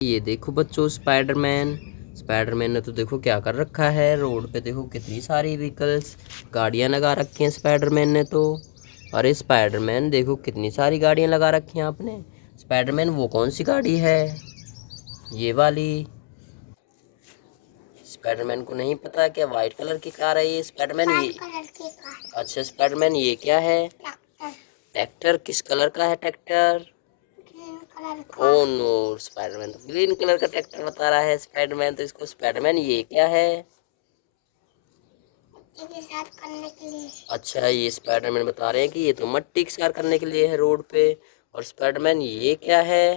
ये देखो बच्चों, स्पाइडरमैन ने तो देखो क्या कर रखा है। रोड पे देखो कितनी सारी व्हीकल्स, गाड़ियां लगा रखी हैं स्पाइडरमैन ने तो। अरे स्पाइडरमैन देखो कितनी सारी गाड़ियां लगा रखी हैं आपने। स्पाइडरमैन वो कौन सी गाड़ी है? ये वाली। स्पाइडरमैन को नहीं पता क्या वाइट कलर की कार है ये? स्पाइडरमैन ये अच्छा स्पाइडरमैन ये क्या है? ट्रैक्टर। किस कलर का है ट्रैक्टर? ओ नो, स्पाइडरमैन तो ग्रीन कलर का ट्रैक्टर बता रहा है स्पाइडरमैन। तो इसको स्पाइडरमैन ये क्या है? साफ करने के लिए। अच्छा ये स्पाइडरमैन बता रहे हैं कि ये तो मट्टी की साफ करने के लिए है रोड पे। और स्पाइडरमैन ये क्या है?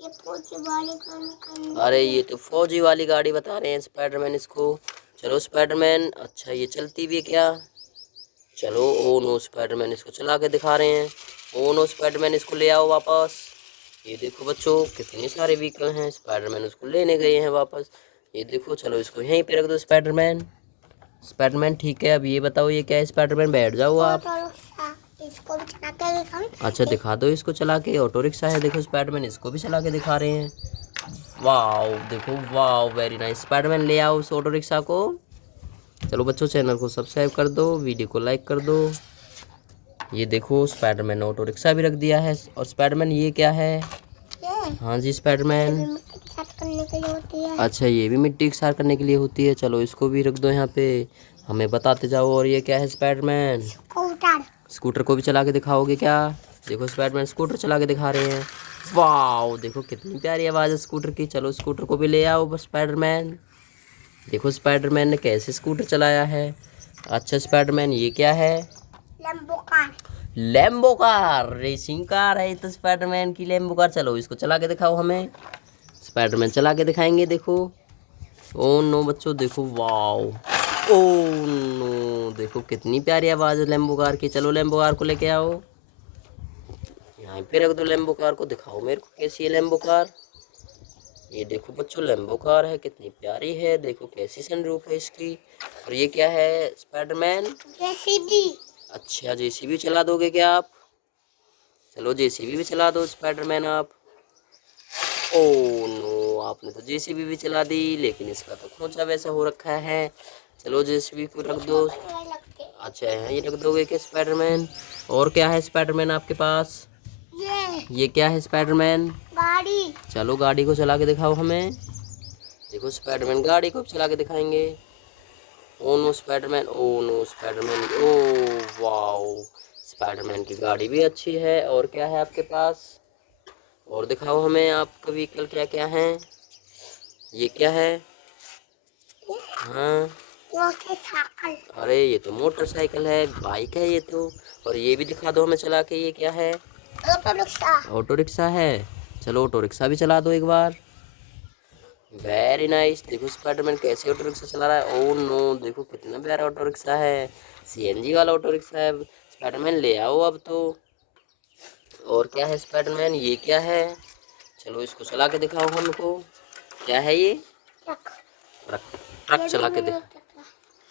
ये फौजी वाली गाड़ी। अरे ये तो फौजी वाली गाड़ी बता रहे हैं स्पाइडरमैन इसको। चलो स्पाइडरमैन, अच्छा ये चलती भी है क्या? चलो। ओ नो, स्पाइडरमैन इसको चला के दिखा रहे हैं। ओ नो स्पाइडरमैन इसको ले आओ वापस। ये देखो बच्चों कितने सारे व्हीकल हैं, स्पाइडरमैन उसको लेने गए हैं वापस। ये देखो, चलो इसको यहीं पे रख दो स्पाइडरमैन। स्पाइडरमैन ठीक है, अब ये बताओ ये क्या है? स्पाइडरमैन बैठ जाओ आप। इसको भी चला के दिखाऊं? अच्छा दिखा दो इसको चला के। ऑटो रिक्शा है देखो स्पाइडरमैन इसको भी चला के दिखा रहे हैं। वाओ देखो, वाओ वेरी नाइस। स्पाइडरमैन ले आओ उस ऑटो रिक्शा को। चलो बच्चों चैनल को सब्सक्राइब कर दो, वीडियो को लाइक कर दो। ये देखो स्पाइडरमैन ने ऑटो रिक्शा भी रख दिया है। और स्पाइडरमैन ये क्या है? हाँ जी स्पाइडरमैन। करने के लिए होती है। अच्छा ये भी मिट्टी की साफ करने के लिए होती है। चलो इसको भी रख दो यहाँ पे, हमें बताते जाओ। और ये क्या है स्पाइडरमैन? स्कूटर को भी चला के दिखाओगे क्या? देखो स्पाइडरमैन स्कूटर चला के दिखा रहे हैं। वाओ देखो कितनी प्यारी आवाज़ है स्कूटर की। चलो स्कूटर को भी ले आओ बस स्पाइडरमैन। देखो स्पाइडरमैन ने कैसे स्कूटर चलाया है। अच्छा स्पाइडरमैन ये क्या है? Lambo car. Lambo car, racing car है तो स्पाइडरमैन की लैम्बो कार। चलो इसको चला के दिखाओ हमें। स्पाइडरमैन चला के दिखाएंगे देखो। ओ नो बच्चों देखो, वाओ। ओ नो देखो कितनी प्यारी आवाज़ है लैम्बो कार की। चलो लैम्बो कार को लेके आओ, यहाँ पे रख दो लैम्बो कार को। दिखाओ मेरे को कैसी है लैम्बो कार। ये देखो बच्चों लैम्बो कार है, कितनी प्यारी है। देखो कैसी सनरूफ है इसकी। और ये क्या है स्पाइडरमैन? जेसीबी। अच्छा जेसीबी चला दोगे क्या आप? चलो जेसीबी भी चला दो स्पाइडरमैन आप। ओ नो, आपने तो जेसीबी भी चला दी, लेकिन इसका तो खोंचा वैसा हो रखा है। चलो जेसीबी को रख दो। अच्छा है, ये रख दोगे क्या स्पाइडरमैन? और क्या है स्पाइडरमैन आपके पास? ये क्या है स्पाइडरमैन? गाड़ी। चलो गाड़ी को चला के दिखाओ हमें। देखो स्पाइडरमैन गाड़ी को चला के दिखाएंगे। Oh no Spiderman, oh no Spiderman, oh wow. Spiderman की गाड़ी भी अच्छी है। और क्या है आपके पास? और दिखाओ हमें आपका व्हीकल क्या क्या है। ये क्या है? हाँ मोटरसाइकिल। अरे ये तो मोटरसाइकिल है, बाइक है ये तो। और ये भी दिखा दो हमें चला के, ये क्या है? Auto rickshaw. ऑटो रिक्शा है। चलो ऑटो रिक्शा भी चला दो एक बार। Very nice. देखो स्पाइडरमैन कैसे ऑटो रिक्शा चला रहा है। ओ नो देखो कितना प्यारा ऑटो रिक्शा है, सीएनजी वाला ऑटो रिक्शा है। स्पाइडरमैन ले आओ अब तो। और क्या है स्पाइडरमैन? ये क्या है? चलो इसको चला के दिखाओ हमको। क्या है ये? ट्रक। ट्रक, ट्रक चला के दिखा।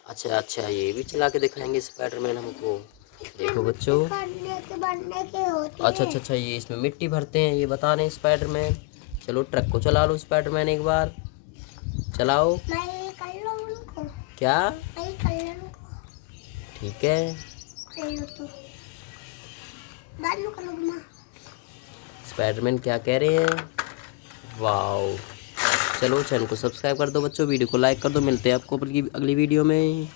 अच्छा अच्छा ये भी चला के दिखाएंगे स्पाइडरमैन हमको। देखो बच्चों, अच्छा अच्छा अच्छा ये इसमें मिट्टी भरते हैं ये बता रहे हैं स्पाइडरमैन। चलो ट्रक को चला लो स्पाइडरमैन एक बार, चलाओ। क्या? ठीक है। स्पाइडरमैन क्या कह रहे हैं? वाओ। चलो चैनल को सब्सक्राइब कर दो बच्चों, वीडियो को लाइक कर दो। मिलते हैं आपको अगली वीडियो में।